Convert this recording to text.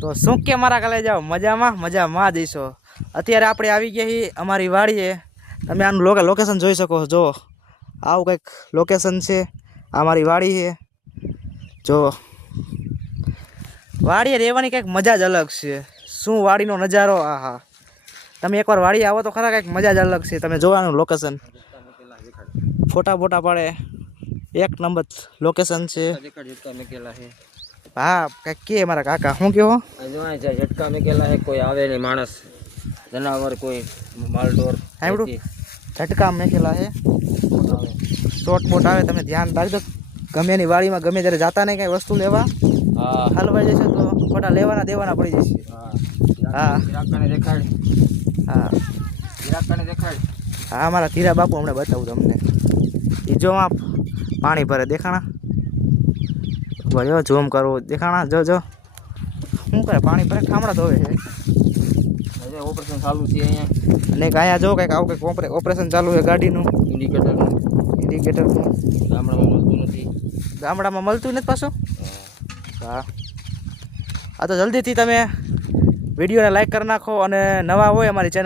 તો શું કે મારા કાલે જાઓ મજામાં જઈશો। અત્યારે આપણે આવી ગયા છીએ અમારી વાડીએ। તમે આનું લોકેશન જોઈ શકો છો। જો આવું કંઈક લોકેશન છે। આ મારી વાડી છે। જો વાડીએ રહેવાની કંઈક મજા જ અલગ છે। શું વાડીનો નજારો, આહા! તમે એકવાર વાડીએ આવો તો ખરા, કંઈક મજા જ અલગ છે। તમે જોવાનું લોકેશન, ફોટા બોટા પડે, એક નંબર લોકેશન છે। હા કંઈક કે મારા કાકા શું કહો? ઝટકા મેકેલા હે, કોઈ આવે નહીં, માણસ જનાવર કોઈ માલઢોર સાંભળ્યું? ઝટકા મેકેલા છે, ચોટ બોટ આવે, તમે ધ્યાન રાખજો। ગમે એની વાડીમાં ગમે ત્યારે જાતા નહીં કાંઈ વસ્તુ લેવા, હલવાઈ જશે તો ખોટા લેવાના દેવાના પડી જશે। હા દેખાડ, હા દેખાડ। હા મારા ધીરા બાપુ હમણાં બતાવું તમને। એ જો આ પાણી ભરે દેખાણા, ભાઈ ઝૂમ કરવું દેખાણા, જો શું કરે પાણી ભરે, ઠામડા ધોવે છે। ઓપરેશન ચાલુ છે અહીંયા, અને અહીંયા જો કંઈક આવું કંઈક ઓપરેશન ચાલુ છે ગાડીનું, ઇન્ડિકેટરનું ગામડામાં મળતું નથી। ગામડામાં મળતું નથી પાછું। હા આ તો જલ્દીથી તમે વિડીયોને લાઈક કરી નાખો, અને નવા હોય અમારી ચેનલ